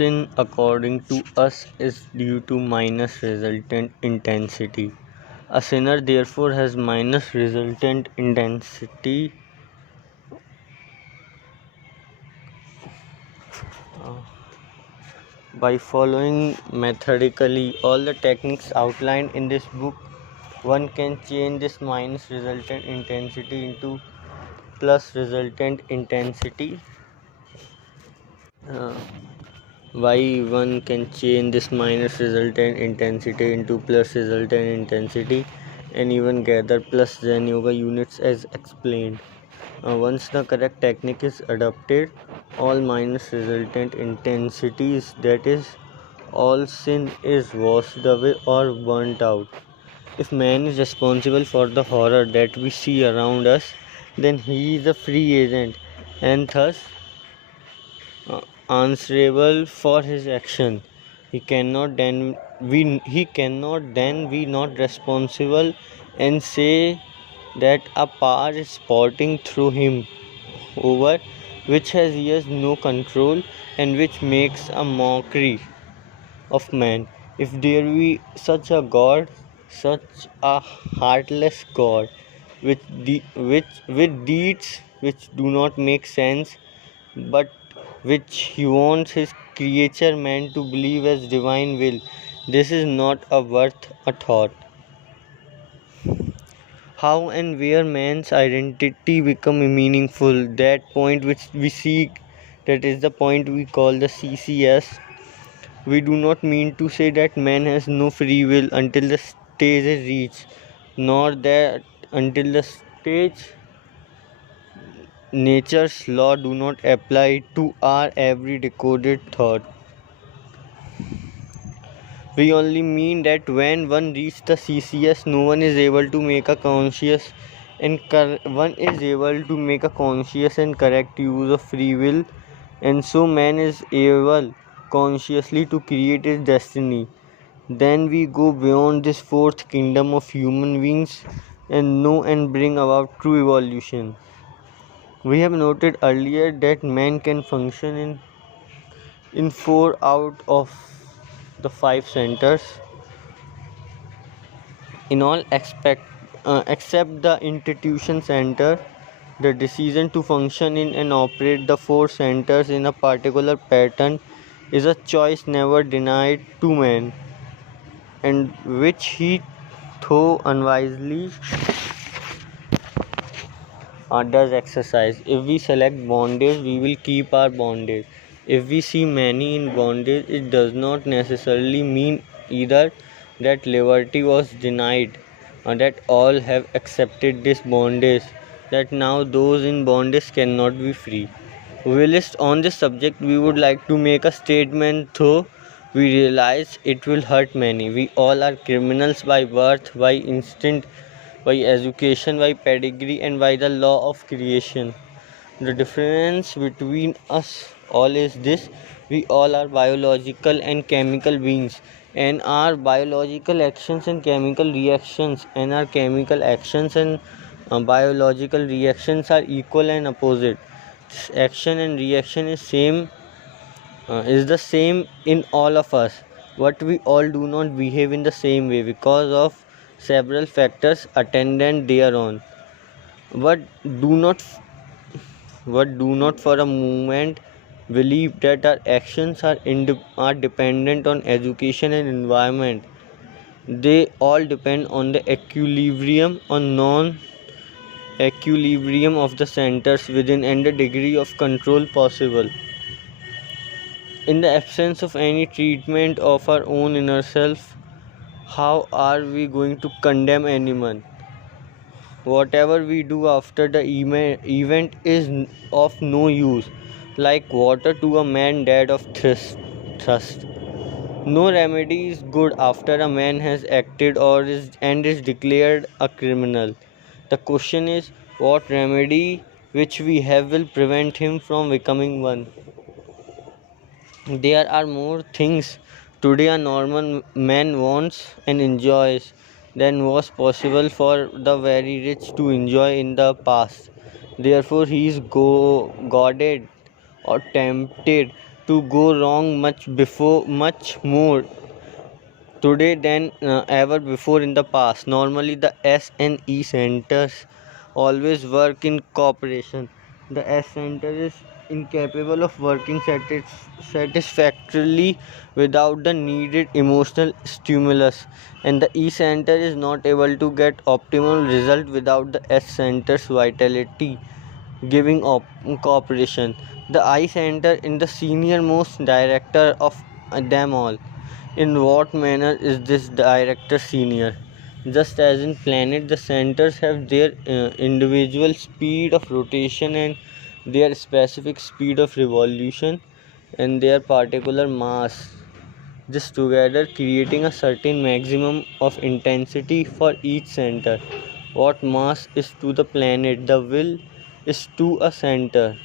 sin, according to us, is due to minus resultant intensity. A sinner therefore has minus resultant intensity. By following methodically all the techniques outlined in this book, one can change this minus resultant intensity into plus resultant intensity. Why one can change this minus resultant intensity into plus resultant intensity and even gather plus Zen yoga units as explained. Once the correct technique is adopted, all minus resultant intensities, that is, all sin, is washed away or burnt out. If man is responsible for the horror that we see around us, then he is a free agent and thus answerable for his action. He cannot then be not responsible and say that a power is spouting through him over which has he no control and which makes a mockery of man. If there be such a God, such a heartless God, with deeds which do not make sense, but which he wants his creature man to believe as divine will, this is not a worth a thought. How and where man's identity become meaningful, that point which we seek, that is the point we call the CCS. We do not mean to say that man has no free will until the stage is reached, nor that until the stage nature's law do not apply to our every decoded thought. We only mean that when one reaches the CCS, no one is able to make a conscious and one is able to make a conscious and correct use of free will, and so man is able consciously to create his destiny. Then we go beyond this fourth kingdom of human beings and know and bring about true evolution. We have noted earlier that man can function in 4 out of the 5 centers in all except the institution center. The decision to function in and operate the 4 centers in a particular pattern is a choice never denied to man, and which he, though unwisely, does exercise. If we select bondage, we will keep our bondage. If we see many in bondage, it does not necessarily mean either that liberty was denied or that all have accepted this bondage, that now those in bondage cannot be free. Whilst on this subject, we would like to make a statement, though we realize it will hurt many. We all are criminals by birth, by instinct, by education, by pedigree, and by the law of creation. The difference between us all is this: we all are biological and chemical beings, and our biological actions and chemical reactions, and our chemical actions and biological reactions are equal and opposite. Action and reaction is the same in all of us, but we all do not behave in the same way because of several factors attendant thereon. But do not for a moment believe that our actions are dependent on education and environment. They all depend on the equilibrium or non-equilibrium of the centers within and the degree of control possible. In the absence of any treatment of our own inner self, how are we going to condemn anyone? Whatever we do after the event is of no use, like water to a man dead of thirst. No remedy is good after a man has acted is declared a criminal. The question is, what remedy which we have will prevent him from becoming one? There are more things today a normal man wants and enjoys than was possible for the very rich to enjoy in the past. Therefore, he is goaded or tempted to go wrong much more today than ever before in the past. Normally, the S and E centers always work in cooperation. The S center is incapable of working satisfactorily without the needed emotional stimulus, and the E center is not able to get optimal result without the S center's vitality giving cooperation. The I center in the senior most director of them all. In what manner is this director senior? Just as in planet, the centers have their individual speed of rotation and their specific speed of revolution and their particular mass. This together creating a certain maximum of intensity for each center. What mass is to the planet, the will is to a center.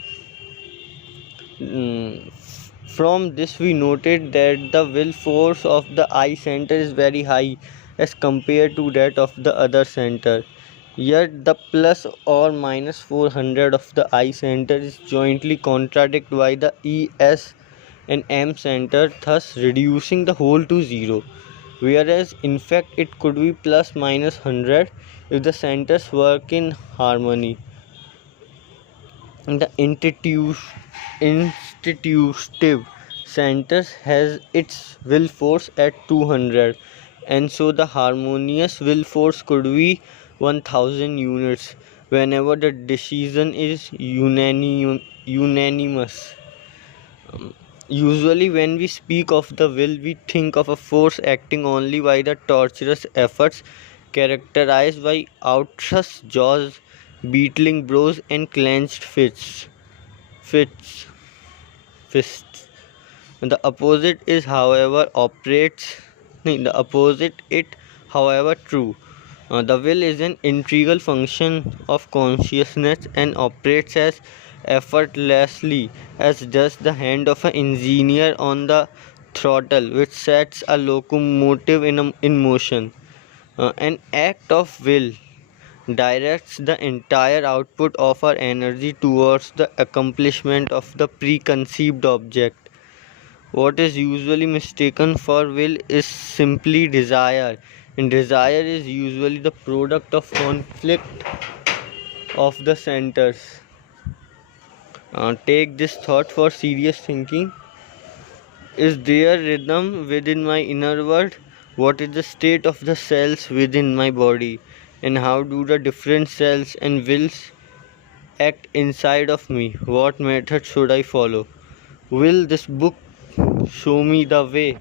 From this we noted that the will force of the eye center is very high as compared to that of the other center. Yet the plus or minus 400 of the eye center is jointly contradicted by the ES and M center, thus reducing the whole to zero. Whereas in fact it could be plus minus 100 if the centers work in harmony. The institutive centers has its will force at 200, and so the harmonious will force could be 1000 units whenever the decision is unanimous. Usually when we speak of the will, we think of a force acting only by the torturous efforts characterized by outthrust jaws, beetling brows, and clenched fists. fists. The opposite is, however, the opposite it, however, true. The will is an integral function of consciousness and operates as effortlessly as does the hand of an engineer on the throttle, which sets a locomotive in motion. An act of will directs the entire output of our energy towards the accomplishment of the preconceived object. What is usually mistaken for will is simply desire, and desire is usually the product of conflict of the centers. Take this thought for serious thinking. Is there rhythm within my inner world? What is the state of the cells within my body? And how do the different cells and wills act inside of me? What method should I follow? Will this book show me the way?